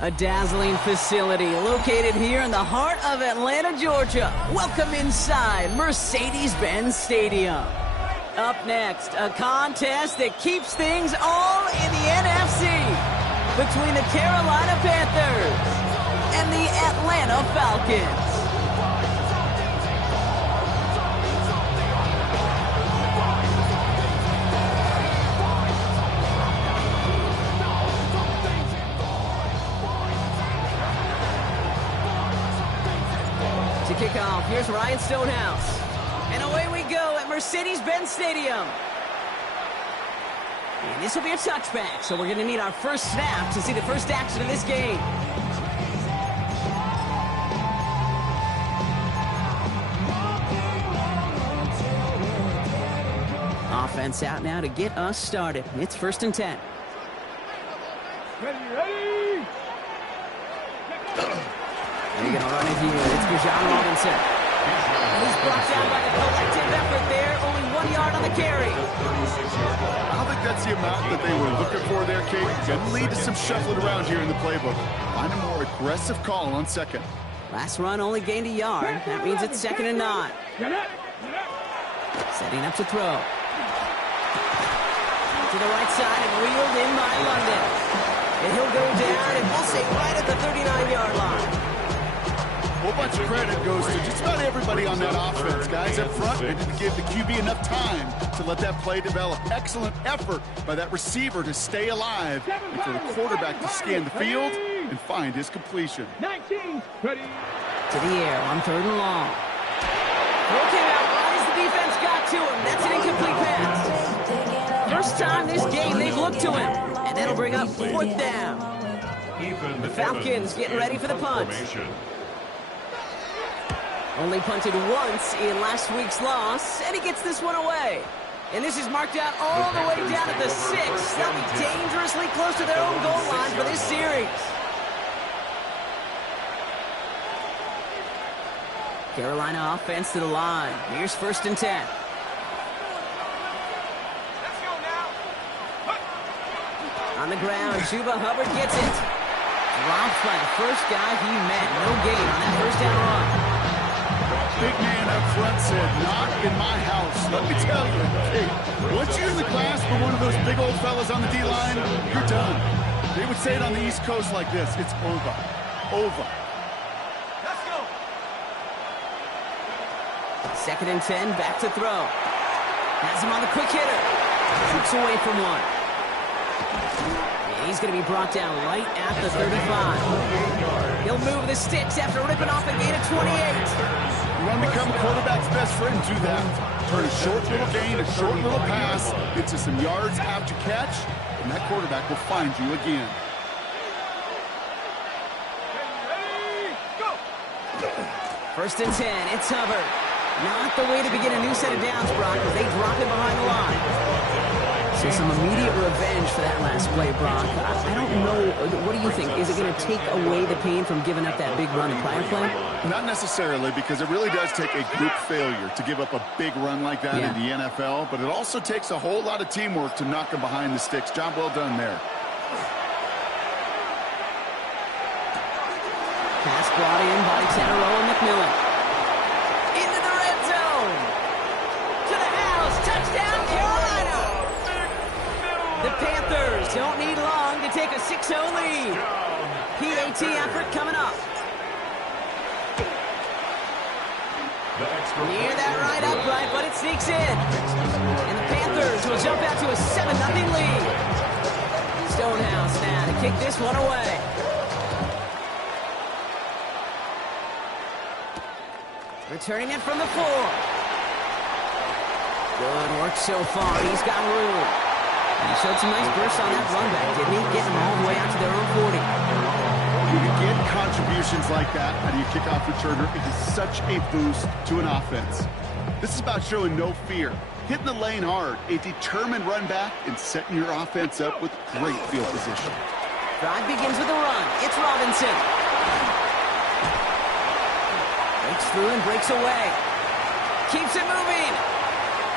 A dazzling facility located here in the heart of Atlanta, Georgia. Welcome inside Mercedes-Benz Stadium. Up next, a contest that keeps things all in the NFC between the Carolina Panthers and the Atlanta Falcons. To kick off, here's Ryan Stonehouse. And away we go at Mercedes-Benz Stadium. And this will be a touchback, so we're going to need our first snap to see the first action of this game. Offense out now to get us started. It's 1st and 10. Ready. They're going to run it here. It's Bijan Robinson. He's brought down by the collective effort there. Only 1 yard on the carry. I don't think that's the amount that they were looking for there, Kate. Going to lead to some shuffling around here in the playbook. Find a more aggressive call on second. Last run only gained a yard. That means it's 2nd and 9. Setting up to throw. To the right side and wheeled in by London. And he'll go down, and we'll say right at the 39-yard line. A whole bunch of credit goes to just about everybody on that offense. Guys up front, they didn't give the QB enough time to let that play develop. Excellent effort by that receiver to stay alive and for the quarterback to scan the field and find his completion. 19, ready. To the air on 3rd and long. Throw came out right as the defense got to him. That's an incomplete pass. First time this game they've looked to him. And that'll bring up 4th down. The Falcons getting ready for the punt. Only punted once in last week's loss, and he gets this one away. And this is marked out all the way down at the 6. They'll be dangerously close to their own goal line for this series. Carolina offense to the line. Here's 1st and 10. Let's go now. On the ground, Chuba Hubbard gets it. Dropped by the first guy he met. No gain on that 1st down run. Big man up front said, not in my house. Let me tell you, hey, once you're in the class for one of those big old fellas on the D-line, you're done. They would say it on the East Coast like this, it's over. Over. Let's go. 2nd and 10, back to throw. Has him on the quick hitter. Shoots away from one. And he's going to be brought down right at the 35. He'll move the sticks after ripping off a gain of 28. You want to become a quarterback's best friend, do that. Turn a short little gain, a short little pass into some yards after catch, and that quarterback will find you again. Ready, go. 1st and 10, it's Hubbard. Not the way to begin a new set of downs, Brock, as they drop it behind the line. So some immediate revenge for that last play, Brock. I don't know. What do you think? Is it going to take away the pain from giving up that big run in prior play? Not necessarily, because it really does take a group failure to give up a big run like that in the NFL, but it also takes a whole lot of teamwork to knock them behind the sticks. Job well done there. Pass brought in by Tenero and McMillan. Into the red zone. To the house. Touchdown, Carolina. The Panthers don't need long to take a 6-0 lead. PAT effort coming up. Near that right upright, but it sneaks in. And the Panthers will jump out to a 7-0 lead. Stonehouse now to kick this one away. Returning it from the 4. Good work so far. He's got room. And he showed some nice bursts on that run back, didn't he? Getting them all the way out to their own 40. When you get contributions like that out of your kickoff returner, it is such a boost to an offense. This is about showing no fear, hitting the lane hard, a determined run back, and setting your offense up with great field position. Drive begins with a run. It's Robinson. Breaks through and breaks away. Keeps it moving.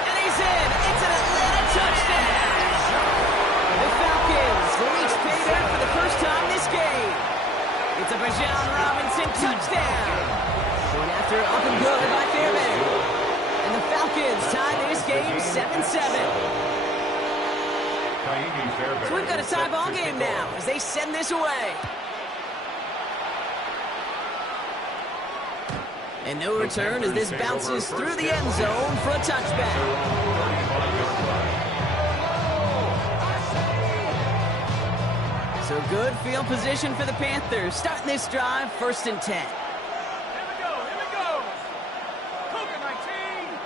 And he's in. It's an Atlanta touchdown. The Falcons reach payback for the first time this game. It's a Bijan Robinson touchdown. Going after up and good by Fairbairn. And the Falcons tie this game 7-7. So we've got a tie ball game now as they send this away. And no return as this bounces through the end zone for a touchback. So good field position for the Panthers. Starting this drive, 1st and 10. Here we go. Cougar 19.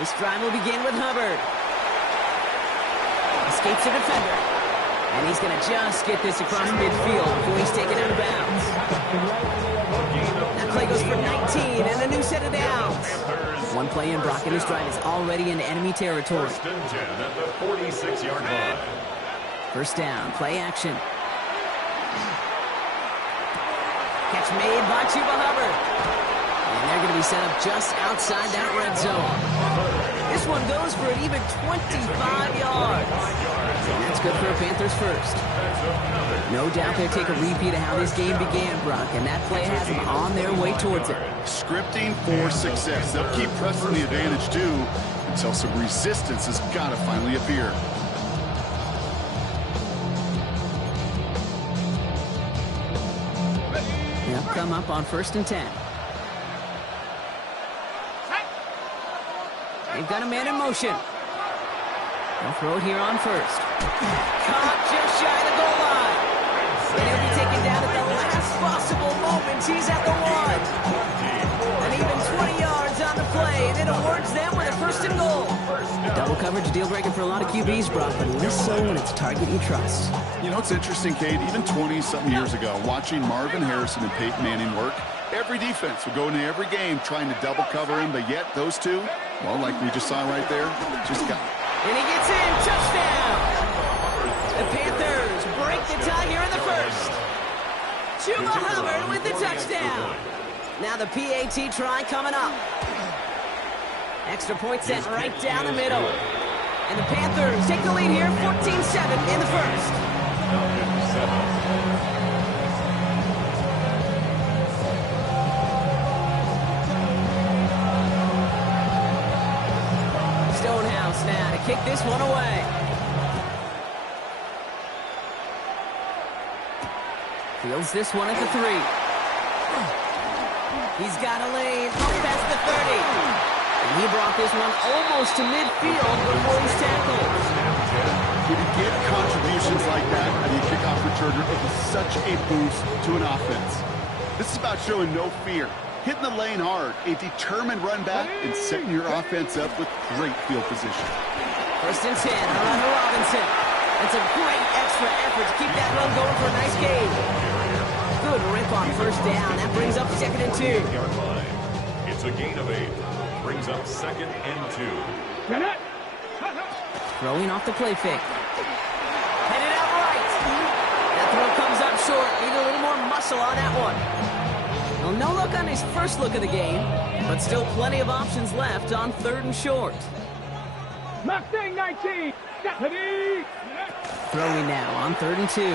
This drive will begin with Hubbard. Escapes a defender. And he's going to just get this across midfield before he's taken out of bounds. That play goes for 19 and a new set of downs. One play in, Brock, and his drive is already in enemy territory. 1st and 10 at the 46-yard line. First down, play action. Catch made by Chuba Hubbard. And they're going to be set up just outside that red zone. This one goes for an even 25 yards. And that's good for a Panthers first. No doubt they'll take a repeat of how this game began, Brock, and that play has them on their way towards it. Scripting for success. They'll keep pressing the advantage, too, until some resistance has got to finally appear. They'll come up on 1st and 10. They've got a man in motion. They'll throw it here on 1st. Caught just shy of the goal line. And he'll be taken down at the last possible moment. He's at the 1. And even 20 yards on the play, and it awards them with a 1st and goal. Double coverage, deal breaker for a lot of QBs, Brock, but less so when it's a target you trust. You know, it's interesting, Cade, even 20-something years ago, watching Marvin Harrison and Peyton Manning work, every defense would go into every game trying to double cover him, but yet those two, well, like we just saw right there, just got it. And he gets in, touchdown! The Panthers break the tie here in the 1st. Chuba Hubbard with the touchdown. Now the PAT try coming up. Extra point set right down the middle. And the Panthers take the lead here, 14-7 in the 1st. Stonehouse now to kick this one away. Fields this one at the 3. He's got a lane up past the 30. And he brought this one almost to midfield before he's tackled. When you get contributions like that on your kickoff returner, it is such a boost to an offense. This is about showing no fear, hitting the lane hard, a determined run back, and setting your offense up with great field position. 1st and 10, around Robinson. That's a great extra effort to keep that run going for a nice gain. Good rip on 1st down. That brings up 2nd and 2. It's a gain of 8. Brings up 2nd and 2. Throwing off the play fake. Headed out right. That throw comes up short. Need a little more muscle on that one. Well, no look on his first look of the game, but still plenty of options left on 3rd and short. Mustang 19. Throwing now on 3rd and 2. And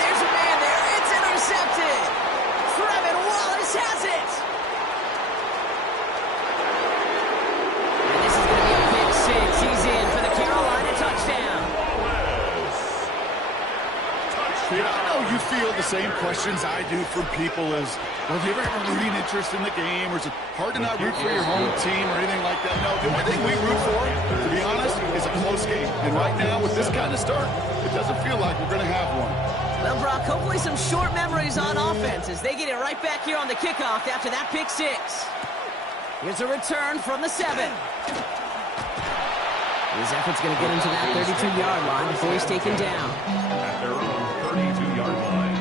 there's a man there. It's intercepted. Trevin Wallace has it. And this is going to be a pick 6. He's in for the Carolina touchdown. I know you feel the same questions I do from people as, well, do you ever have a rooting interest in the game, or is it hard to not root for your home team or anything like that? No, the only thing we root for, to be honest, is a close game. And right now, with this kind of start, it doesn't feel like we're going to have one. Well, Brock, hopefully some short memories on offense as they get it right back here on the kickoff after that pick 6. Here's a return from the 7. His effort's going to get him to that 32-yard line before he's taken down. At their own 32-yard line.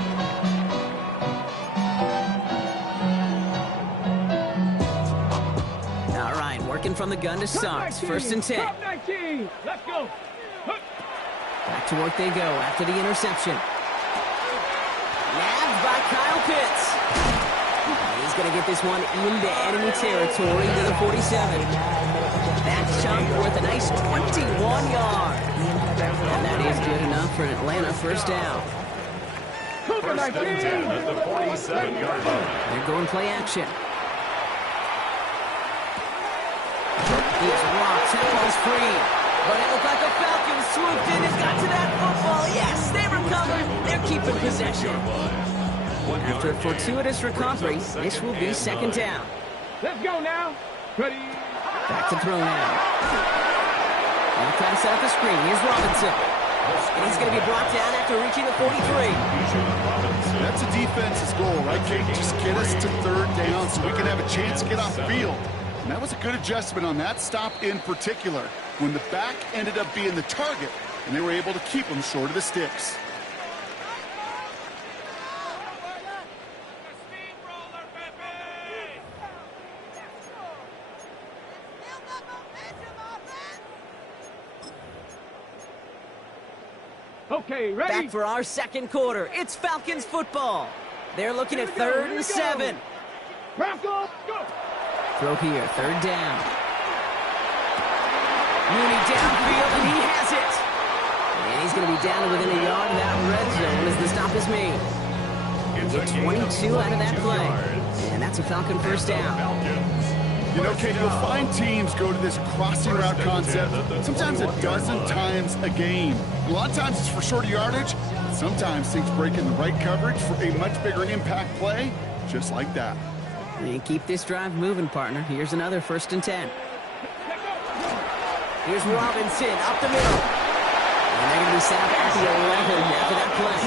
All right, working from the gun to start. 1st and 10. Top 19. Let's go. Back to work they go after the interception. Nabbed by Kyle Pitts. He's going to get this one into enemy territory to the 47. That chunk worth a nice 21 yards. And that is good enough for an Atlanta first down. First and 10 at the 47-yard line. They're going play action. He's rocked. That ball's free. But it looked like the Falcons swooped in and got to that football. Yes, they recovered. They're keeping possession. After a fortuitous recovery, this will be second down. Let's go now. Ready? Back to throw now. Now trying to set up the screen. Here's Robinson. And he's going to be brought down after reaching the 43. That's a defense's goal, right, Kate? Just get us to third down so we can have a chance to get off the field. And that was a good adjustment on that stop in particular, when the back ended up being the target, and they were able to keep them short of the sticks. Okay, ready? Back for our second quarter. It's Falcons football. They're looking at third and 7. Broncos, go! Throw here, third down. Mooney downfield, and he has it. And he's going to be down to within a yard of that red zone as the stop is made. Get 22 out of that play. And that's a Falcon first down. You know, Kate, you'll find teams go to this crossing route concept sometimes a dozen times a game. A lot of times it's for shorter yardage. Sometimes things break in the right coverage for a much bigger impact play, just like that. And keep this drive moving, partner. Here's another first and 10. Here's Robinson up the middle. And they're going to be set up at the 11 after that play.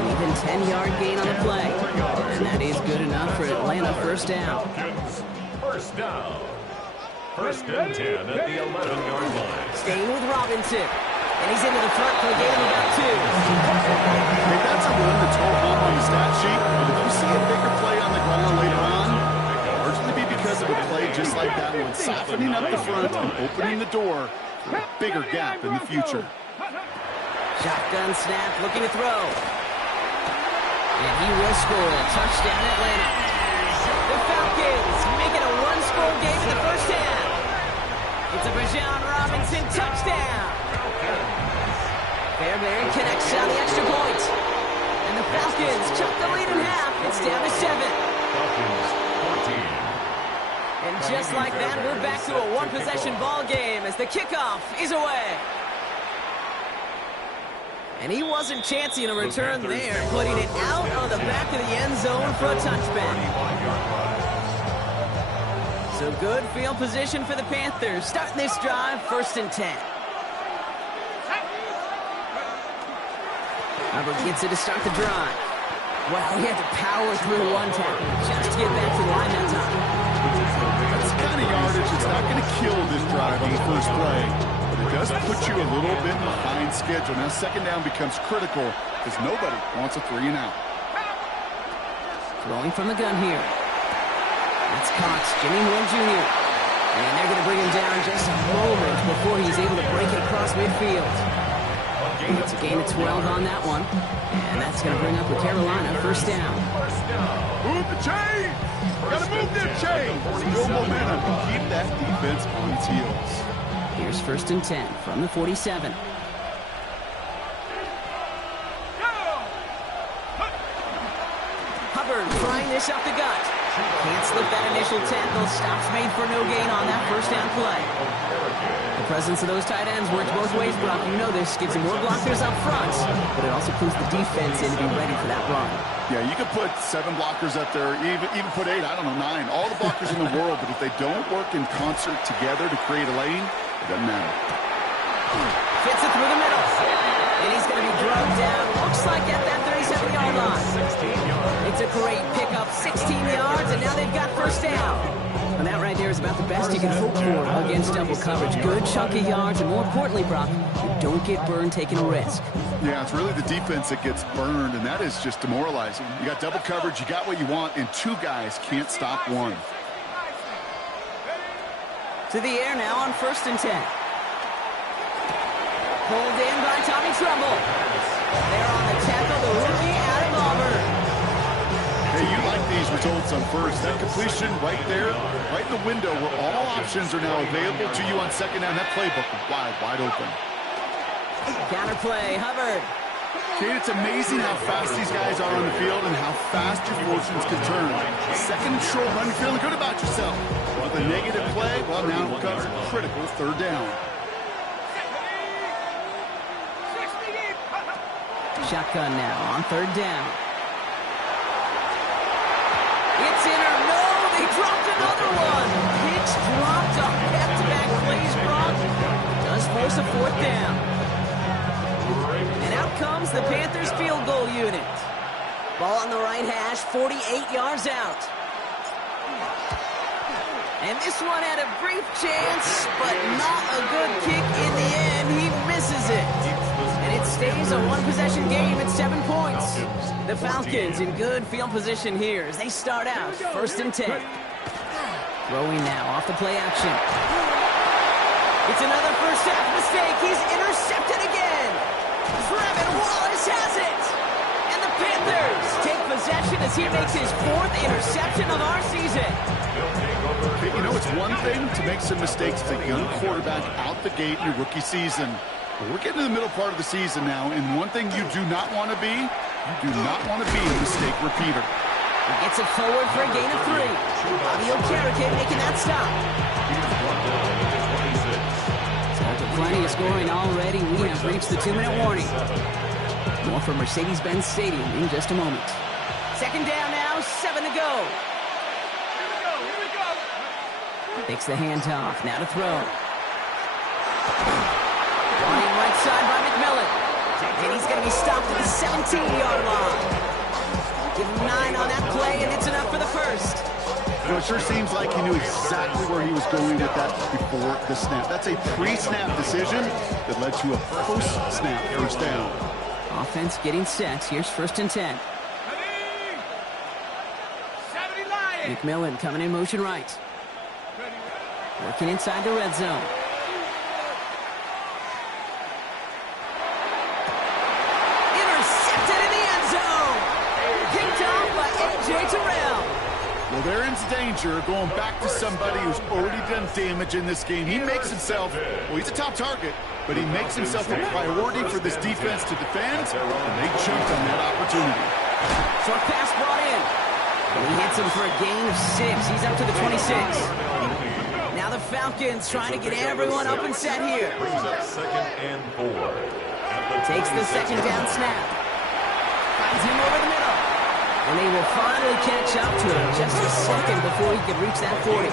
Even 10-yard gain on the play. And that is good enough for Atlanta first down. First down. First and 10 at the 11-yard line. Staying with Robinson. And he's into the front for a gain of about 2. Hey, that's a run that's well up on the stat sheet. But if you see a bigger play on the ground later on, largely be because of a play just like that one, softening up the front and opening the door for a bigger gap in the future. Shotgun snap, looking to throw. And he will score. Touchdown, Atlanta. The Falcons make it a one-score game in the first half. It's a Bijan Robinson touchdown. Fairbury connects on the extra point. And the Falcons chuck the lead in half. It's down to 7. Falcons 14. And just like that, we're back to a one-possession ball game as the kickoff is away. And he wasn't chancing a return there, putting it out on the back of the end zone for a touchback. So good field position for the Panthers. Starting this drive, first and 10. Hubbard gets it to start the drive. Well, he had to power through one tackle just to get back to the line that time. That's the kind of yardage that's not going to kill this drive on the first play. But it does put you a little bit behind schedule. Now second down becomes critical because nobody wants a 3 and out. Throwing from the gun here. That's Cox, Jimmy Horn Jr. And they're going to bring him down just a moment before he's able to break it across midfield. It's a gain of 12 on that one. And that's going to bring up the Carolina first down. Move the chain! Gotta move that chain! No momentum to keep that defense on its heels. Here's first and 10 from the 47. Hubbard trying this up the gut. Can't slip that initial tackle. Stops made for no gain on that first down play. The presence of those tight ends works both ways, Brock. You know this. Gives them more blockers up front, but it also puts the defense in to be ready for that run. Yeah, you could put 7 blockers up there, even put 8, I don't know, 9. All the blockers in the world, but if they don't work in concert together to create a lane, it doesn't matter. Fits it through the middle. And he's going to be drugged down. Looks like at that 37-yard line. It's a great pickup, 16 yards, and now they've got first down. And that right there is about the best you can hope for against double coverage. Good chunk of yards, and more importantly, Brock, you don't get burned taking a risk. Yeah, it's really the defense that gets burned, and that is just demoralizing. You got double coverage, you got what you want, and 2 guys can't stop one. To the air now on first and 10. Pulled in by Tommy Tremble. They're on the tackle, the rookie out of Auburn. Hey, you like these results on first. That completion right there, right in the window where all options are now available to you on second down. That playbook wide open. Counter play, Hubbard. Kate, it's amazing how fast these guys are on the field and how fast your fortunes can turn. Second and short run, feeling good about yourself. With a negative play, well, now it becomes a critical third down. Shotgun now on third down. It's in or no, they dropped another one. Pitch dropped on back-to-back plays, Brock. Does force a fourth down. And out comes the Panthers field goal unit. Ball on the right hash, 48 yards out. And this one had a brief chance, but not a good kick in the end. He misses it. And it stays a one-possession game at 7 points. The Falcons in good field position here as they start out first and 10. Throwing now off the play action. It's another first half mistake. He's intercepted again. Trevin Wallace has it. And the Panthers take possession as he makes his 4th interception of our season. You know, it's one thing to make some mistakes as a young quarterback out the gate in your rookie season. But we're getting to the middle part of the season now, and one thing you do not want to be, a mistake repeater. He gets it forward for a gain of 3. Bobby Okereke making that stop. After plenty of scoring already, we have reached the 2-minute warning. More from Mercedes-Benz Stadium in just a moment. Second down now, 7 to go. Takes the handoff, now to throw. Running right side by McMillan. And he's going to be stopped at the 17-yard line. Give him 9 on that play, and it's enough for the first. You know, it sure seems like he knew exactly where he was going with that before the snap. That's a pre-snap decision that led to a post-snap first down. Offense getting set. Here's first and 10. McMillan coming in motion right. Working inside the red zone. Intercepted in the end zone. Picked off by A.J. Terrell. Well, they're in danger going back to somebody who's already done damage in this game. He makes himself, well, he's a top target, but he makes himself a priority for this defense to defend, and they jumped on that opportunity. Short pass brought in. And he hits him for a gain of 6. He's up to the 26. Now the Falcons trying to get everyone up and set here. Second and 4. Takes the second down snap. Finds him over the middle. And they will finally catch up to him just a second before he could reach that 40.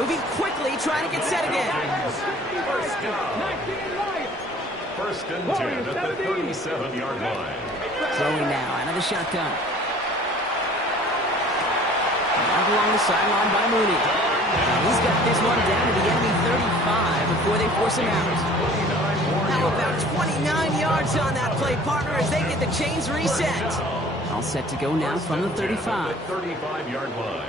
Moving quickly, trying to get set again. First and 10 at the 37-yard line. Throwing now out of the shotgun. Out along the sideline by Mooney. He's got this one down to the enemy 35 before they force him out. How about 29 yards on that play, partner, as they get the chains reset. All set to go now from the 35. 35-yard line.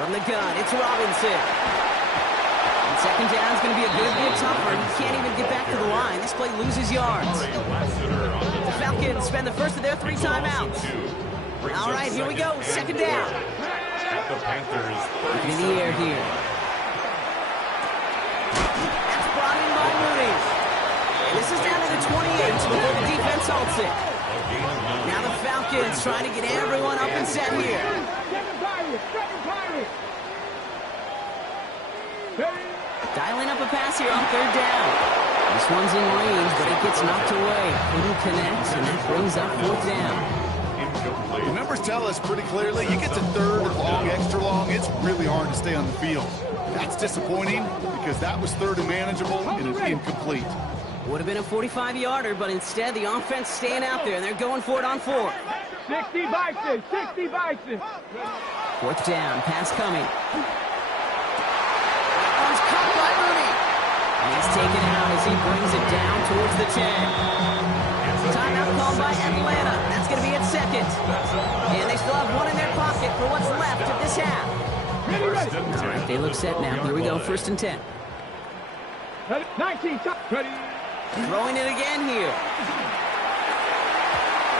From the gun, it's Robinson. And second down is going to be a good bit tougher. He can't even get back to the line. This play loses yards. The Falcons spend the first of their 3 timeouts. All right, here we go. Second down. The Panthers. In the air here. That's brought in by Mooney. And this is down to the 28 before the defense halts it. Now the Falcons trying to get everyone up and set here. Dialing up a pass here on third down. This one's in range, but it gets knocked away. Couldn't connect, and that brings up fourth down. The numbers tell us pretty clearly, you get to third and long, extra long, it's really hard to stay on the field. That's disappointing because that was third and manageable and it's incomplete. Would have been a 45-yarder, but instead the offense staying out there, and they're going for it on 4. 60 Bison, 60 Bison. Fourth down, pass coming. One's caught by Mooney. And he's taken out as he brings it down towards the 10. Timeout called by Atlanta. That's going to be at second. And they still have one in their pocket for what's left of this half. All right, they look set now. Here we go, first and 10. 19, ready. Throwing it again here.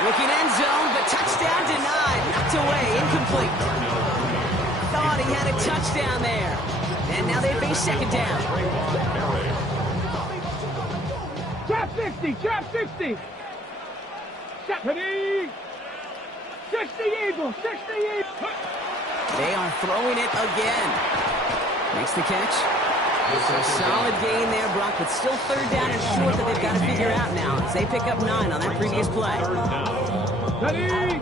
Looking end zone, but touchdown denied. Knocked away, incomplete. Thought he had a touchdown there. And now they face second down. Trap 60, trap 60. 70. 60 Eagles, 60 Eagles. They are throwing it again. Makes the catch. So a solid gain there, Brock, but still third down and short that they've got to figure out now as they pick up 9 on that previous play. Ready?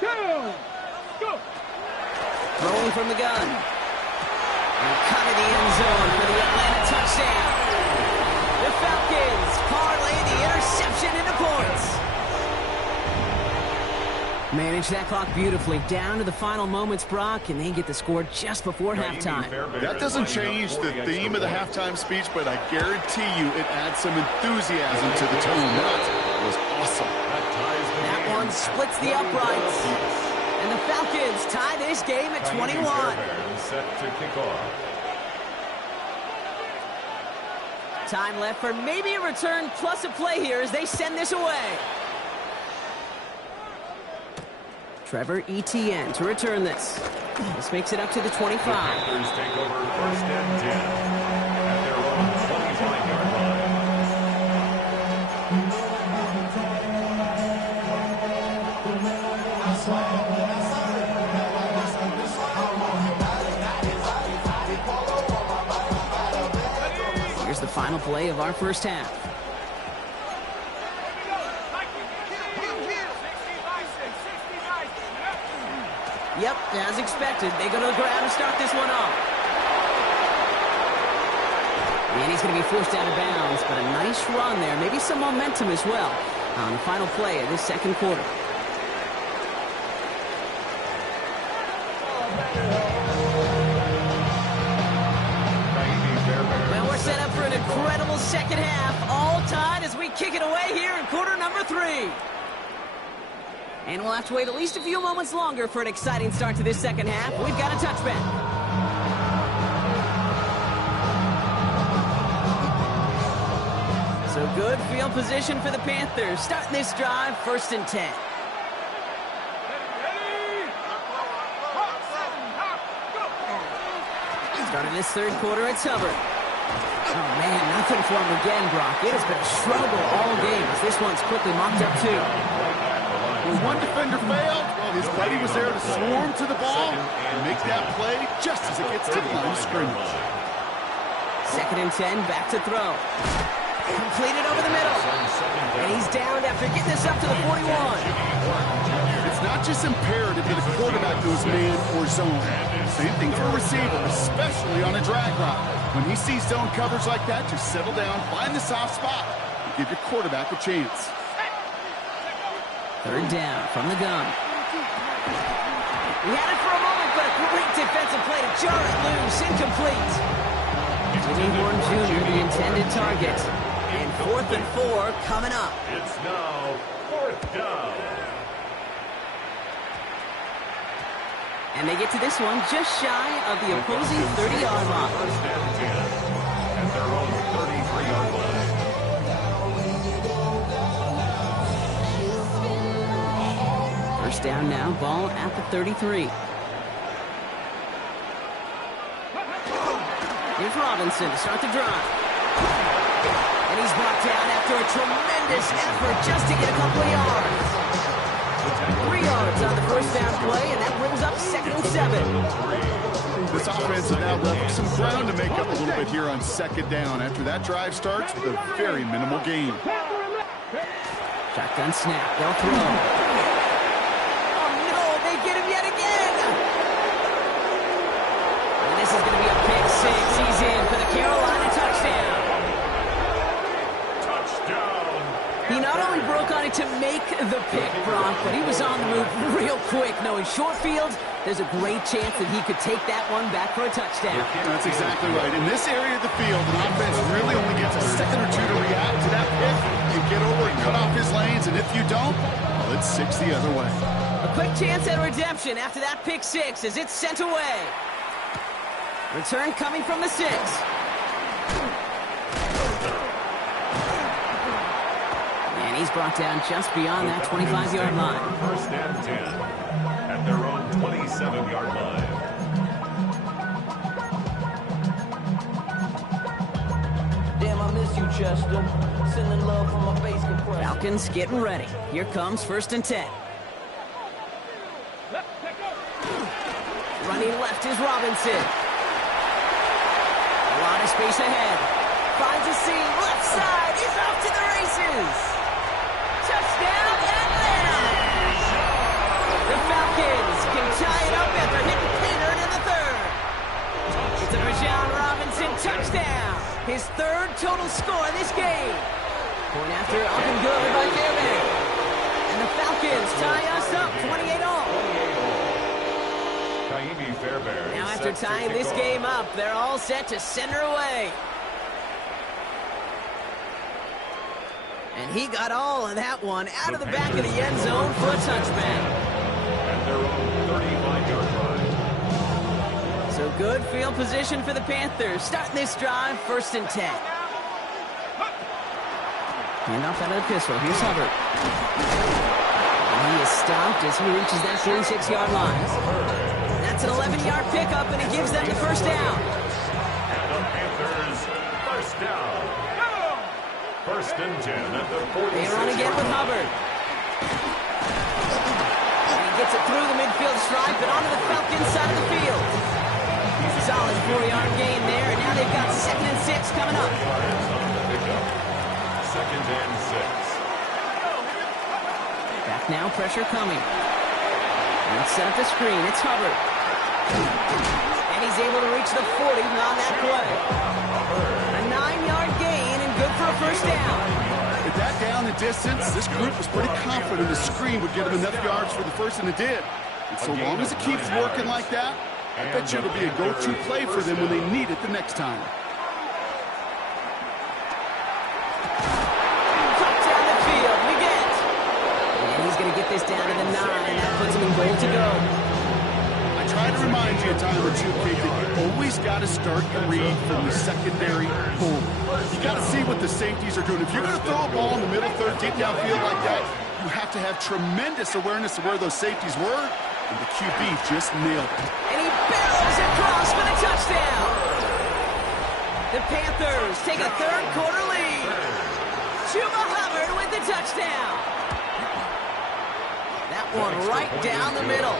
Go! Throwing from the gun. And cut in the end zone for the Atlanta touchdown. The Falcons parlay the interception into points. Manage that clock beautifully. Down to the final moments, Brock, and they get the score just before halftime. That doesn't change the theme of the halftime speech, but I guarantee you it adds some enthusiasm to the tone. That was awesome. That one splits the uprights. And the Falcons tie this game at 21. Set to kick off. Time left for maybe a return plus a play here as they send this away. Trevor Etienne to return this. This makes it up to the 25. The Panthers take over first and 10 at their own 25-yard line. Here's the final play of our first half. Yep, as expected. They go to the ground and start this one off. And he's going to be forced out of bounds, but a nice run there. Maybe some momentum as well on the final play of this second quarter. Well, we're set up for an incredible second half. All tied as we kick it away here in quarter number 3. And we'll have to wait at least a few moments longer for an exciting start to this second half. We've got a touchback. So good field position for the Panthers. Starting this drive, 1st and 10. Starting this third quarter, it's Hubbard. Oh, man, nothing for him again, Brock. It has been a struggle all game as this one's quickly mocked up, too. When one defender failed, well, his buddy was there to swarm to the ball and make that play just as it gets to the line of scrimmage. 2nd and 10, back to throw. Completed over the middle. And he's down after getting this up to the 41. It's not just imperative that a quarterback goes man or zone. Same thing for a receiver, especially on a drag route. When he sees zone coverage like that, just settle down, find the soft spot, and give your quarterback a chance. 3rd down from the gun. He had it for a moment, but a great defensive play to jar it loose. Incomplete. Jimmy Horn Jr., the intended target. And 4th and 4 coming up. It's now 4th down. And they get to this one just shy of the opposing 30-yard line. 1st and 10 at their own 33-yard line. First down now, ball at the 33. Here's Robinson to start the drive. And he's brought down after a tremendous effort just to get a couple of yards. 3 yards on the first down play, and that brings up 2nd and 7. This offense has now left some ground to make up a little bit here on 2nd down after that drive starts with a very minimal gain. Shotgun snap, they'll throw. Get him yet again. And this is going to be a pick 6. He's in for the Carolina touchdown. Touchdown. He not only broke on it to make the pick, Brock, but he was on the move real quick. Knowing short field, there's a great chance that he could take that one back for a touchdown. That's exactly right. In this area of the field, the offense really only gets a second or two to react to that pick. You get over and cut off his lanes, and if you don't, well, it's 6 the other way. A quick chance at redemption after that pick 6 as it's sent away. Return coming from the 6. And he's brought down just beyond that 25-yard line. First and 10 at their own 27-yard line. Damn, I miss you, Chester. Sending love from my face compressor. Falcons getting ready. Here comes 1st and 10. Running left is Robinson. A lot of space ahead. Finds a seam. Left side. He's off to the races. Touchdown, Atlanta! The Falcons can tie it up after hitting Painter in the third. It's a Bijan Robinson touchdown. His 3rd total score this game. Point after up and good by Fairbanks. And the Falcons tie us up 28-all. Now after tying this game up, they're all set to send her away. And he got all of that one out of the back of the end zone for a touchback. At their own 35-yard line. So good field position for the Panthers. Starting this drive, 1st and 10. Handoff out of the pistol. Here's Hubbard. And he is stopped as he reaches that 46-yard line. That's an 11-yard pickup, and it gives them the 1st down. And the Panthers, 1st down. 1st and 10 at the 46. They run again with Hubbard. And he gets it through the midfield stripe and onto the Falcons side of the field. Solid 4-yard gain there, and now they've got 2nd and 6 coming up. 2nd and 6. Back now, pressure coming. And let's set up the screen. It's Hubbard. And he's able to reach the 40 on that play. A 9-yard gain and good for a 1st down. With that down and distance, this group was pretty confident the screen would get them enough yards for the 1st, and it did. And so long as it keeps working like that, I bet you it'll be a go-to play for them when they need it the next time. Cut down the field. We get. And he's going to get this down to the 9. That puts him in goal to go. I try to remind you a time or two, Kate, that you always got to start your read from the secondary forward. You got to see what the safeties are doing. If you're going to throw a ball in the middle third, deep downfield like that, you have to have tremendous awareness of where those safeties were, and the QB just nailed it. And he barrels across for the touchdown. The Panthers take a 3rd quarter lead. Chuba Hubbard with the touchdown. That one right down the middle.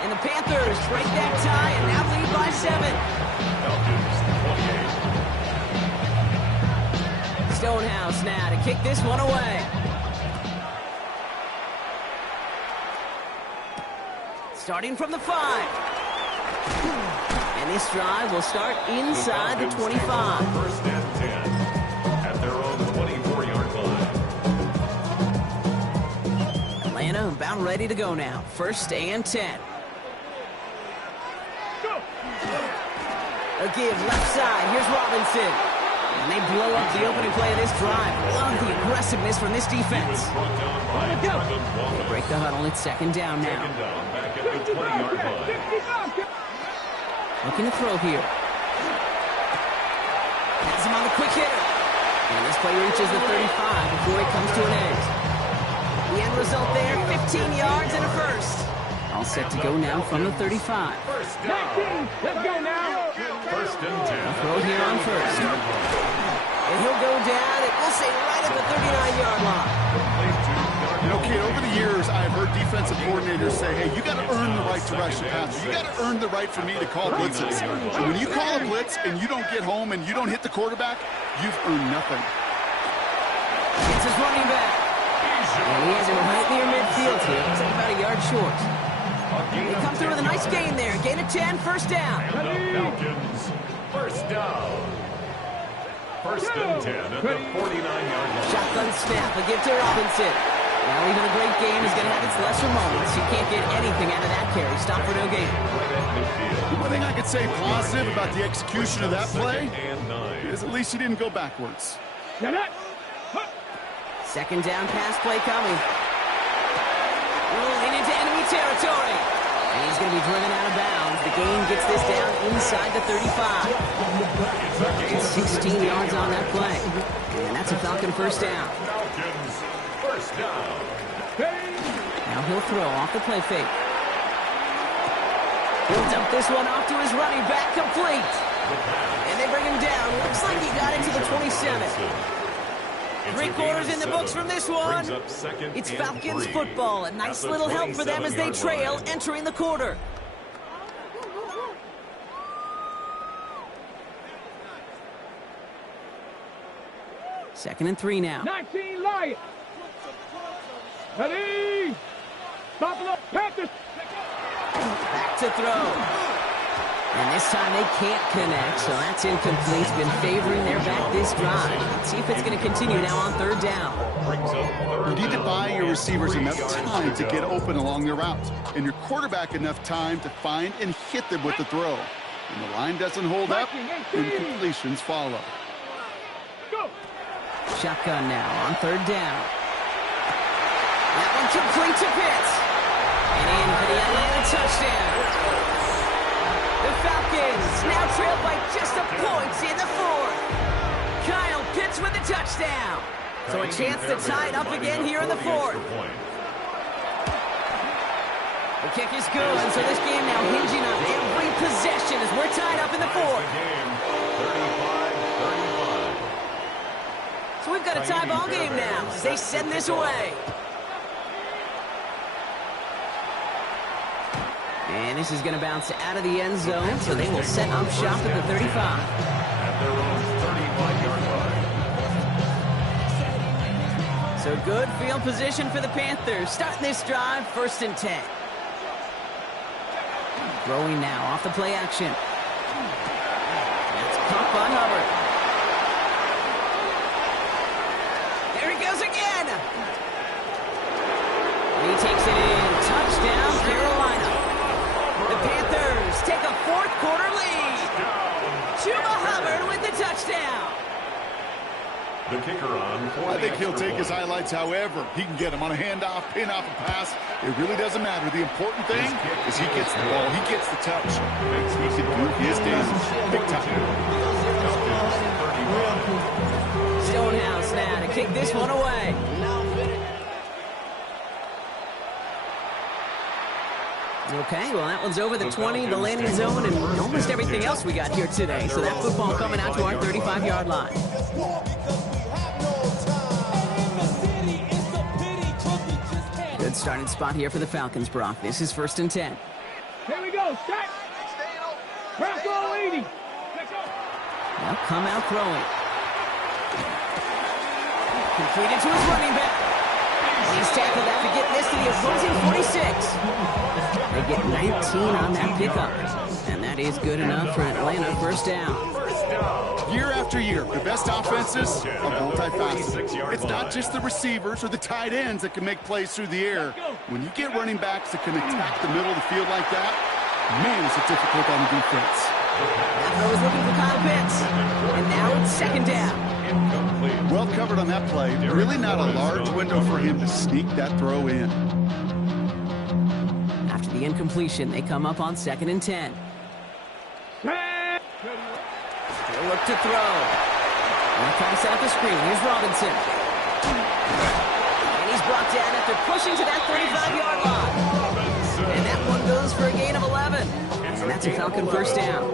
And the Panthers break that tie and now lead by 7. Stonehouse now to kick this one away. Starting from the 5. And this drive will start inside the 25. 1st and 10 at their own 24-yard line. Atlanta about ready to go now. 1st and 10. A give left side. Here's Robinson. And they blow up the opening play of this drive. Love the aggressiveness from this defense. They break the huddle. It's 2nd down now. Back at the 20-yard line. Looking to throw here. Has him on the quick hitter. And this play reaches the 35 before it comes to an end. The end result there, 15 yards and a 1st. All set to go now from the 35. 1st down. Let's go now. 1st and 10. Throw here on 1st. And he'll go down, and we'll say right at the 39-yard line. You know, kid, over the years, I've heard defensive coordinators say, hey, you got to earn the right to rush the passer. You got to earn the right for me to call blitzes. And when you call a blitz and you don't get home and you don't hit the quarterback, you've earned nothing. It's his running back. And he has it right near midfield here. It's about a yard short. They come through with a nice gain there. Gain of 10, 1st down. And the Falcons, 1st down. 1st and 10 at the 49-yard line. Shotgun snap, a give to Robinson. Now even a great game is going to have its lesser moments. You can't get anything out of that carry. Stop for no gain. One thing I could say positive about the execution of that play is at least he didn't go backwards. 2nd down pass play coming. Rolling into enemy territory. And he's going to be driven out of bounds. The gain gets this down inside the 35. It's 16 yards on that play. And that's a Falcon 1st down. Falcons, First down. Now he'll throw off the play fake. He'll dump this one off to his running back, complete. And they bring him down. Looks like he got it to the 27. 3/4 in the books from this one. It's Falcons football. A nice little help for them as they trail entering the quarter. Second and 3 now. 19 Lions. Ready. Buffalo Panthers. Back to throw. And this time they can't connect, so that's incomplete. Been favoring their back this drive. Let's see if it's going to continue now on third down. You need to buy your receivers enough time to get open along their route, and your quarterback enough time to find and hit them with the throw. When the line doesn't hold up, incompletions follow. Go. Shotgun now on third down. That one complete to Pitts. And in for the Atlanta touchdown. The Falcons now trail by just a point in the fourth. Kyle Pitts with the touchdown. So a chance to tie it up again here in the fourth. The kick is good, so this game now hinging on every possession as we're tied up in the fourth. So we've got a tie ball game now as they send this away. And this is going to bounce out of the end zone, so they will set up shop at the 35. At their own 35-yard line. So good field position for the Panthers. Starting this drive, 1st and 10. Throwing now off the play action. That's caught by Hubbard. There he goes again. And he takes it in. Touchdown, Carolina. The Panthers take a 4th-quarter lead. Chuba Hubbard with the touchdown. The kicker on. I think he'll take his highlights however he can get them on a handoff, pin off a pass. It really doesn't matter. The important thing is he gets the ball, he gets the touch. He can do his damage big time. Stonehouse now to kick this one away. Okay, well, that one's over the 20, the landing zone, and almost everything else we got here today. So that football coming out to our 35-yard line. Good starting spot here for the Falcons, Brock. This is 1st and 10. Here we go. Set. Bronco 80. They'll come out throwing. Completed to his running back. He's tackled after getting this to the opposing 46. They get 19 on that pickup. And that is good enough for Atlanta. 1st down. Year after year, the best offenses are multifaceted. It's not just the receivers or the tight ends that can make plays through the air. When you get running backs that can attack the middle of the field like that, man, is it difficult on the defense. That throw is looking for Kyle Pitts. And now it's 2nd down. Well covered on that play. Really not a large window for him to sneak that throw in. After the incompletion, they come up on 2nd and 10. They'll look to throw. And they try to set up the screen. Here's Robinson. And he's brought down after pushing to that 35-yard line. And that one goes for a gain of 11. And that's a Falcon 1st down.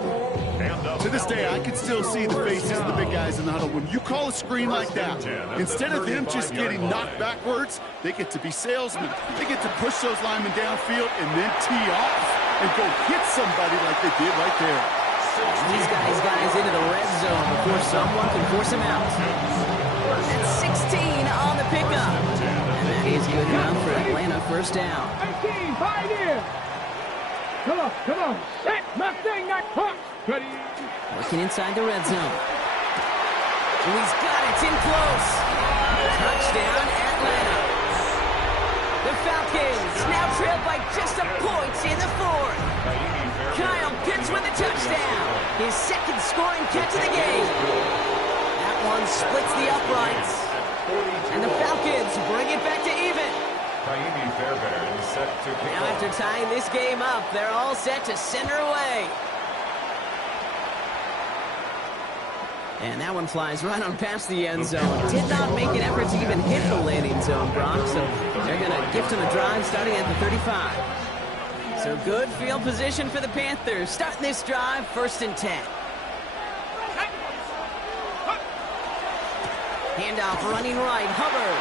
To this day, I can still see the faces of the big guys in the huddle. When you call a screen like that, instead of them just getting knocked backwards, they get to be salesmen. They get to push those linemen downfield and then tee off and go hit somebody like they did right there. These guys into the red zone before someone can force them out. That's 16 on the pickup. And that is good enough for Atlanta. 1st down. 18, 5 here. Come on. Set. Mustang, not puck. Ready. Working inside the red zone. Oh, he's got it. It's in close. Touchdown, Atlanta. The Falcons now trail by just a point in the 4th. Kyle Pitts with a touchdown. His 2nd scoring catch of the game. That one splits the uprights. And the Falcons bring it back to even. Now after tying this game up, they're all set to send her away. And that one flies right on past the end zone. Did not make an effort to even hit the landing zone, Brock. So they're going to gift him a drive starting at the 35. So good field position for the Panthers. Starting this drive, 1st and 10. Handoff running right, Hubbard.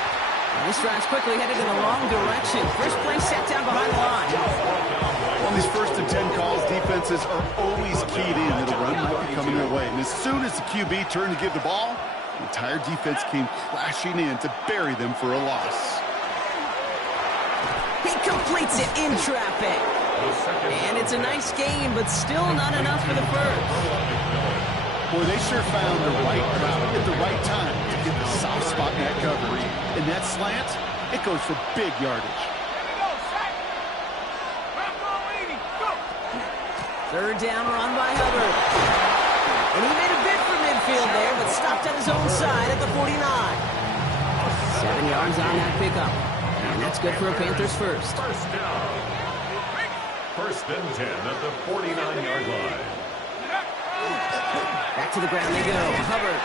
And this drive's quickly headed in the wrong direction. First play set down behind the line. On these 1st and 10 calls, defenses are always keyed in that a run might be coming their way. And as soon as the QB turned to give the ball, the entire defense came crashing in to bury them for a loss. He completes it in traffic. And it's a nice game, but still not enough for the first. Boy, they sure found the right route at the right time to get the soft spot in that coverage. And that slant, it goes for big yardage. 3rd down run by Hubbard. And he made a bid for midfield there, but stopped on his own side at the 49. 7 yards on that pickup. And that's good for a Panthers first. First down. 1st and 10 at the 49-yard line. Back to the ground they go. Hubbard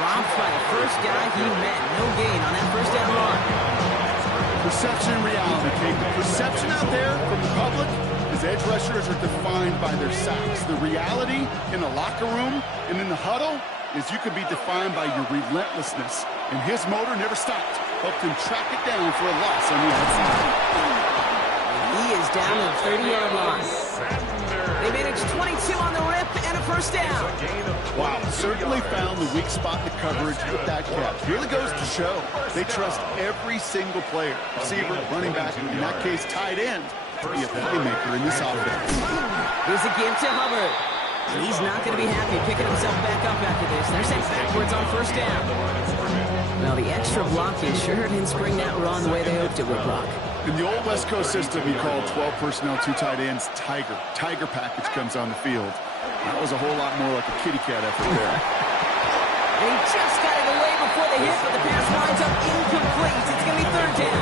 dropped by the first guy he met. No gain on that 1st down run. Perception and reality, Kate. The perception out there from the public is edge rushers are defined by their sacks. The reality in the locker room and in the huddle is you can be defined by your relentlessness. And his motor never stopped. Helped him track it down for a loss on the outside. He is down to the 30-yard line. They managed 22 on the rip and a 1st down. Wow, certainly found the weak spot in the coverage with that catch. Really goes to show they trust every single player, receiver, running back, in that case tight end, to be a playmaker in this offense. Here's a give to Hubbard. He's not going to be happy picking himself back up after this. They're sent backwards on 1st down. Well, the extra blocking sure didn't spring that run the way they hoped it would, Brock. In the old West Coast system, you called 12 personnel, 2 tight ends, Tiger. Tiger package comes on the field. That was a whole lot more like a kitty cat effort there. And he just got it away before the hit, but the pass winds up incomplete. It's going to be 3rd down.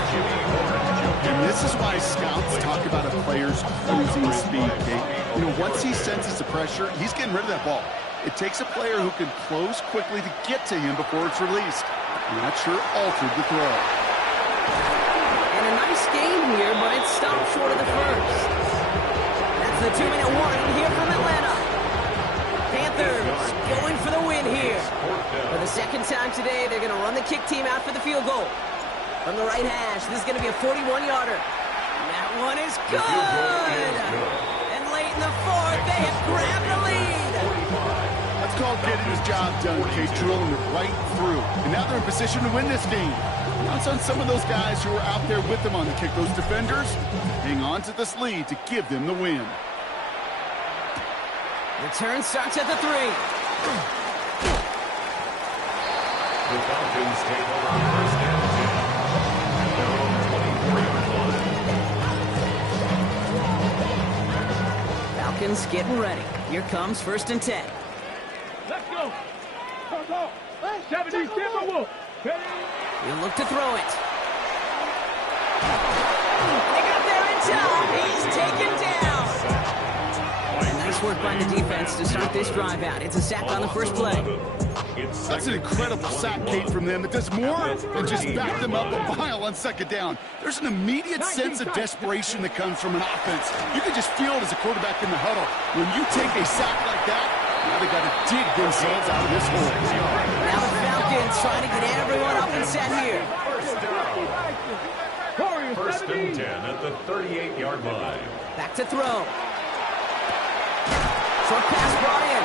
And this is why scouts talk about a player's cruising speed, Kate. You know, once he senses the pressure, he's getting rid of that ball. It takes a player who can close quickly to get to him before it's released. And that sure altered the throw. And a nice game here, but it stopped short of the first. That's the 2-minute warning here from Atlanta. Panthers going for the win here. For the 2nd time today, they're going to run the kick team out for the field goal. From the right hash, this is going to be a 41-yarder. That one is good. And late in the 4th, they have grabbed the lead. That's called getting his job done, Kate, drilling it right through. And now they're in position to win this game. Now it's on some of those guys who are out there with them on the kick, those defenders, hang on to this lead to give them the win. Return starts at the 3. The Falcons take over 1st and 10. Falcons getting ready. Here comes 1st and 10. Let's go. 70 Timberwolves. He'll look to throw it. They got there in time. He's taken down. And nice work by the defense to start this drive out. It's a sack on the first play. That's an incredible sack, Kate, from them. It does more than just back them up a mile on 2nd down. There's an immediate sense of desperation that comes from an offense. You can just feel it as a quarterback in the huddle. When you take a sack like that, now they got to dig themselves out of this hole. Now the Falcons trying to get everyone up and set here. 1st and 10 at the 38-yard line. Back to throw. Short pass brought in.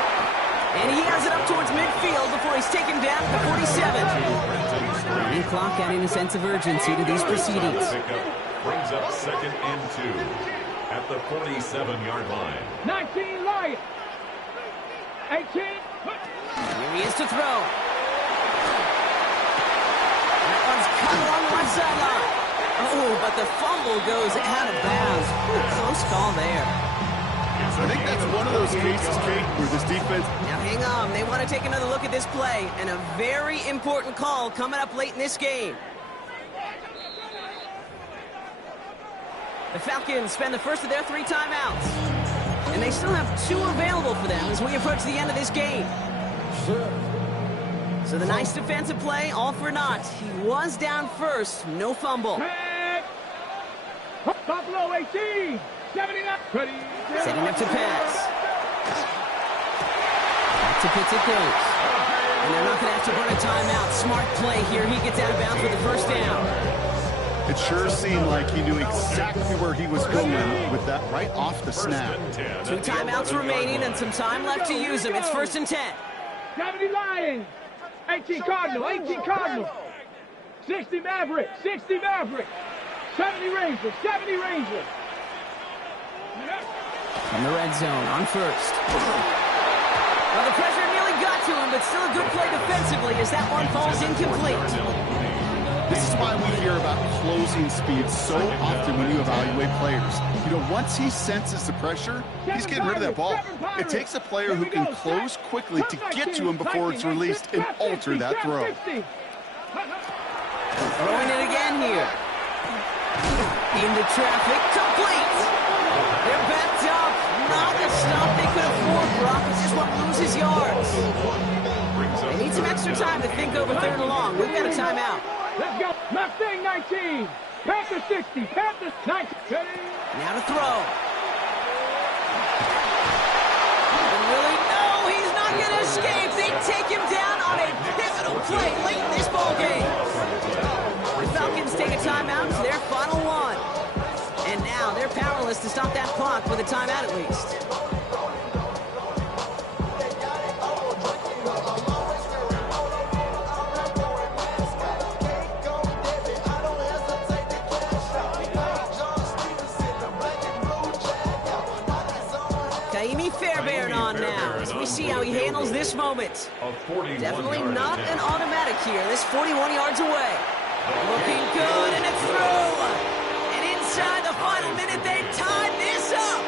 And he has it up towards midfield before he's taken down at the 47. Running clock adding a sense of urgency to these proceedings. Brings up 2nd and 2 at the 47-yard line. 19 Lions. 18. Here he is to throw. That one's cut along the left sideline. Oh, but the fumble goes out of bounds. Ooh, close call there. I think that's one of those cases, Kate, where this defense... Now hang on. They want to take another look at this play. And a very important call coming up late in this game. The Falcons spend the first of their 3 timeouts. And they still have 2 available for them as we approach the end of this game. So the nice defensive play, all for naught. He was down first, no fumble. Buffalo 18, 79. Setting up to pass. Back to Pitts it goes. And they're not going to have to run a timeout. Smart play here. He gets out of bounds with the first down. It sure seemed like he knew exactly where he was going with that right off the snap. 2 timeouts remaining and some time left to use them. It's 1st and 10. 70 Lions, 18 Cardinal, 18 Cardinal. 60 Maverick, 60 Maverick. 70 Rangers, 70 Rangers. From the red zone on first. Well, the pressure nearly got to him, but still a good play defensively as that one falls incomplete. This is why we hear about closing speed so often when you evaluate players. You know, once he senses the pressure, he's getting rid of that ball. It takes a player who can close quickly to get to him before it's released and alter that throw. Throwing it again here. Into traffic, complete. They're backed up. Not the stuff they could afford, Brock. It's just what loses yards. They need some extra time to think over 3rd and long. We've got a timeout. Let's go. Mustang 19. Panthers 60. Panthers 19. Now to throw. And really, no, he's not going to escape. They take him down on a pivotal play late in this ballgame. The Falcons take a timeout to their final one. And now they're powerless to stop that clock with a timeout at least. Fairbairn on now as we see how he handles this moment. Definitely not an automatic here. This 41 yards away. Looking good, and it's through. And inside the final minute, they tied this up.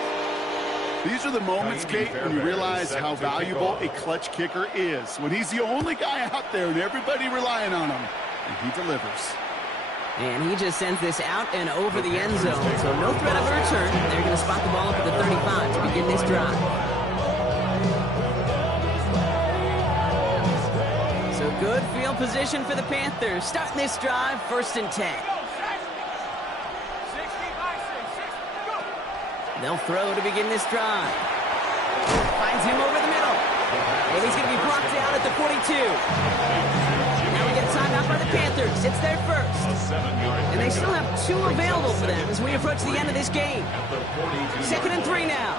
These are the moments, Kate, when you realize how valuable a clutch kicker is. When he's the only guy out there and everybody relying on him, and he delivers. And he just sends this out and over the end zone. So no threat of a return. They're going to spot the ball up at the 35 to begin this drive. So good field position for the Panthers. Starting this drive, 1st and 10. They'll throw to begin this drive. Finds him over the middle. And he's going to be blocked out at the 42. Now we get a timeout by the Panthers. It's their first. And they still have 2 available for them as we approach the end of this game. 2nd and 3 now.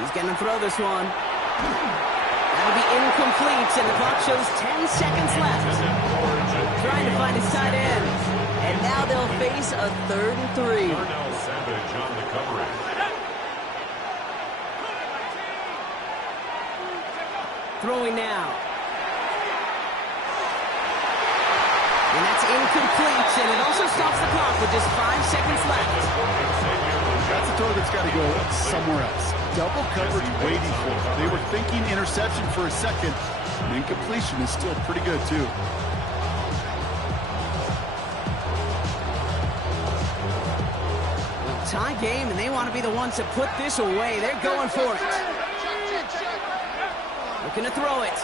He's going to throw this one. That'll be incomplete, and the clock shows 10 seconds left. Trying to find his tight end. And now they'll face a 3rd and 3. Throwing now. And that's incomplete, and it also stops the clock with just 5 seconds left. That's a throw that's got to go somewhere else. Double coverage waiting for it. They were thinking interception for a second. And incompletion is still pretty good, too. Well, tie game, and they want to be the ones to put this away. They're going for it. Looking to throw it.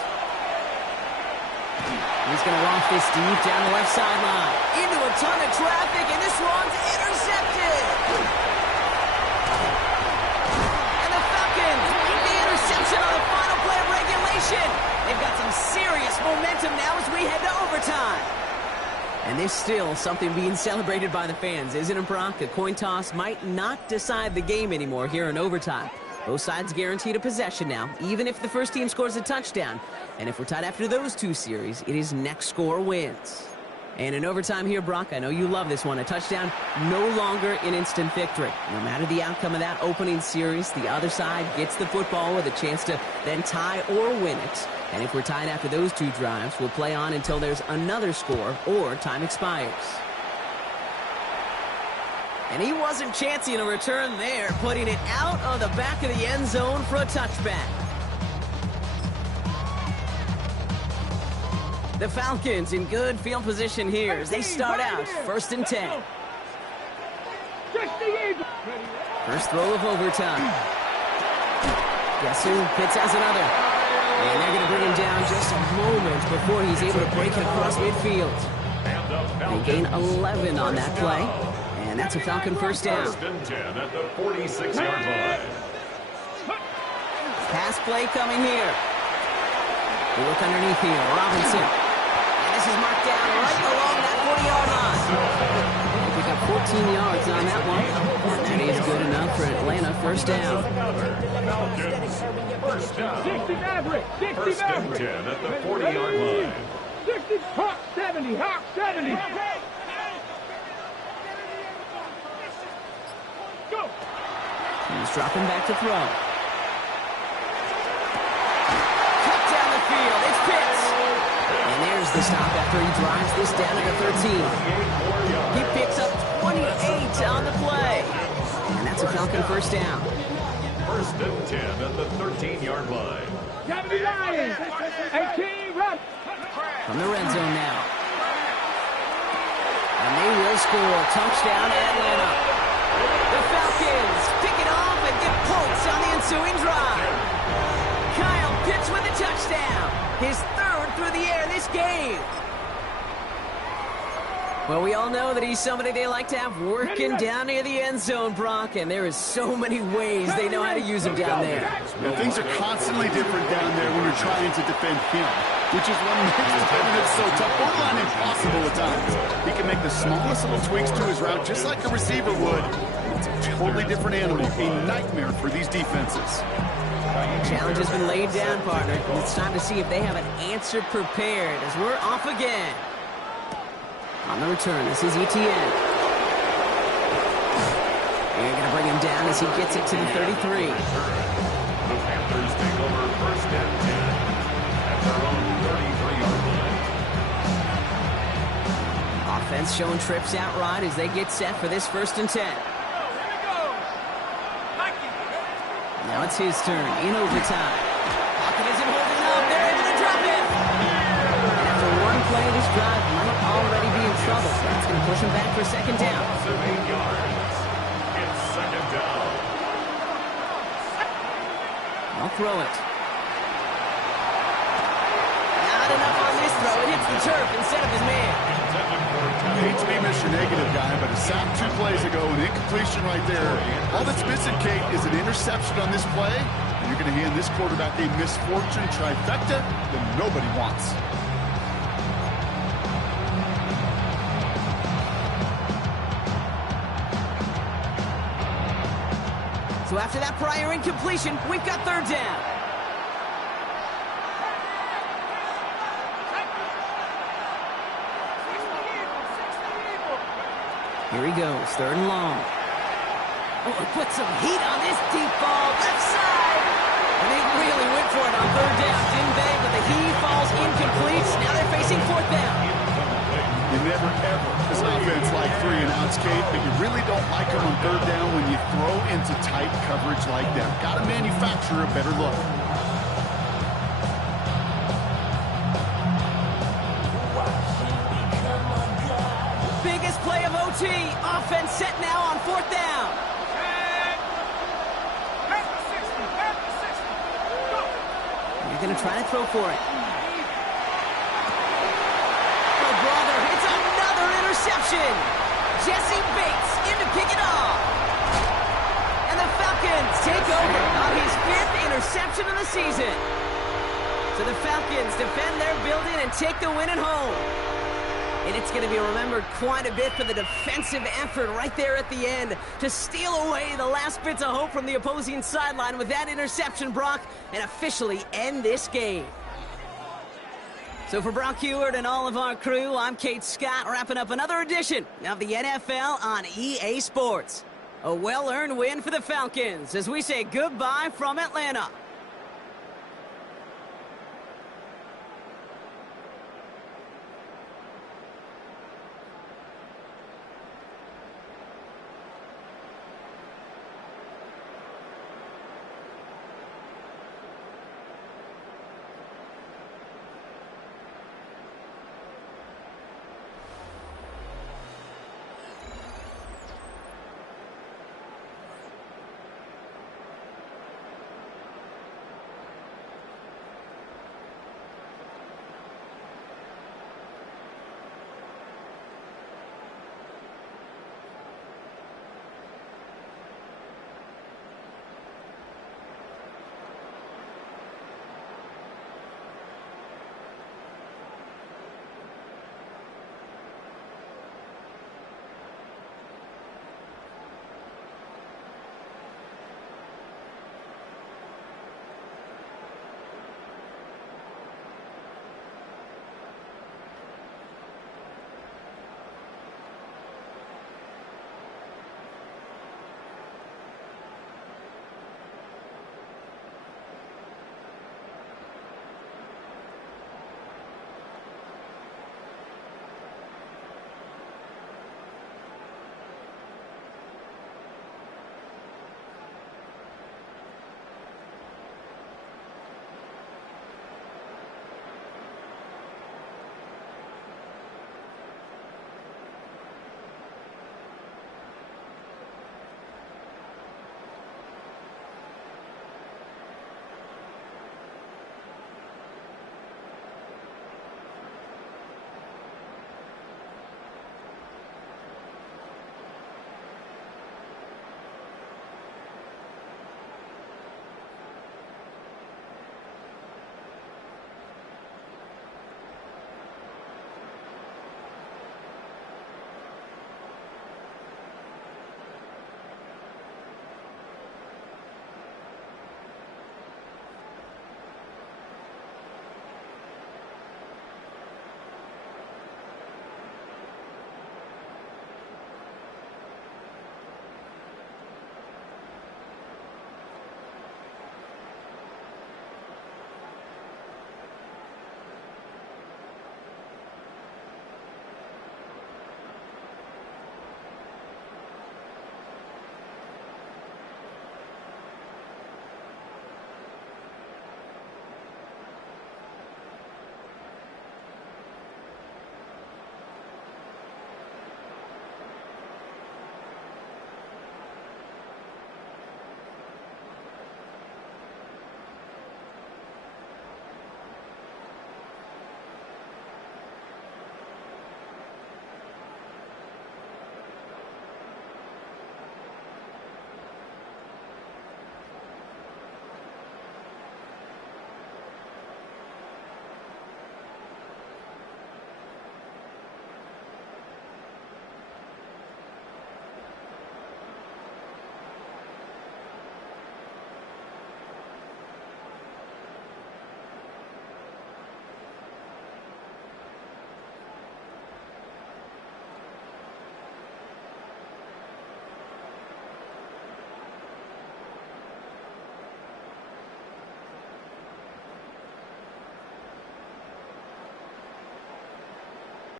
He's going to launch this deep down the left sideline. Into a ton of traffic, and this one's intercepted. And the Falcons make the interception on the final play of regulation. They've got some serious momentum now as we head to overtime. And there's still something being celebrated by the fans, isn't it, Brock? A coin toss might not decide the game anymore here in overtime. Both sides guaranteed a possession now, even if the first team scores a touchdown. And if we're tied after those 2 series, it is next score wins. And in overtime here, Brock, I know you love this one. A touchdown, no longer an instant victory. No matter the outcome of that opening series, the other side gets the football with a chance to then tie or win it. And if we're tied after those 2 drives, we'll play on until there's another score or time expires. And he wasn't chancing a return there, putting it out of the back of the end zone for a touchback. The Falcons in good field position here as they start out 1st and 10. First throw of overtime. Guess who? Pitts has another. And they're going to bring him down just a moment before he's able to break it across midfield. They gain 11 on that play. And that's a Falcon first down. First and 10 at the 46-yard line. Pass play coming here. We look underneath here. Robinson. And this is marked down right along that 40-yard line. They pick up 14 yards on that one. And that is good enough for Atlanta. First down. First down. 60 Maverick. 60 First and Maverick. 10 at the 40-yard line. 60 Hawk 70. Hawk 70. Go. He's dropping back to throw. Cut down the field. It's Pitts. And there's the stop after he drives this down at the 13. He picks up 28 on the play. And that's a Falcon first down. First and 10 at the 13-yard line. 70 Lions. 18 run. From the red zone now. And they will score. Touchdown, Atlanta. The Falcons pick it off and get points on the ensuing drive. Kyle Pitts with a touchdown. His third through the air this game. Well, we all know that he's somebody they like to have working down near the end zone, Brock, and there is so many ways they know how to use him down there. Well, things are constantly different down there when you're trying to defend him, which is what makes defending it so tough, borderline impossible at times. He can make the smallest little tweaks to his route just like a receiver would. It's a totally different animal, a nightmare for these defenses. Challenge has been laid down, partner. It's time to see if they have an answer prepared as we're off again. On the return, this is Etienne. They're going to bring him down as he gets it to the 33. The Panthers take over first and 10 at their own 33-yard line. Offense showing trips out right as they get set for this first and 10. Now it's his turn in overtime. Pocket isn't holding up. They're able to drop it. And after one play, this drive might already be in trouble. That's going to push him back for second down. 8 yards. It's second down. I'll throw it. Not enough on this throw. It hits the turf instead of his man. I hate to be Mr. Negative guy, but a sack 2 plays ago, an incompletion right there. All that's missing, Kate, is an interception on this play, and you're going to hand this quarterback a misfortune trifecta that nobody wants. So after that prior incompletion, we've got third down. Here he goes, third and long. Oh, put some heat on this deep ball, left side. And they really went for it on third down, didn't they? But the heave falls incomplete. Now they're facing fourth down. You never, ever, as an offense like 3 and outs, Kate, but you really don't like them on third down when you throw into tight coverage like that. Got to manufacture a better look. Biggest play of OT. Offense set now on fourth down. You're going to try to throw for it. Oh, brother, it's another interception. Jesse Bates in to pick it off. And the Falcons take over on his 5th interception of the season. So the Falcons defend their building and take the win at home. And it's going to be remembered quite a bit for the defensive effort right there at the end to steal away the last bits of hope from the opposing sideline with that interception, Brock, and officially end this game. So for Brock Heward and all of our crew, I'm Kate Scott, wrapping up another edition of the NFL on EA Sports. A well-earned win for the Falcons as we say goodbye from Atlanta.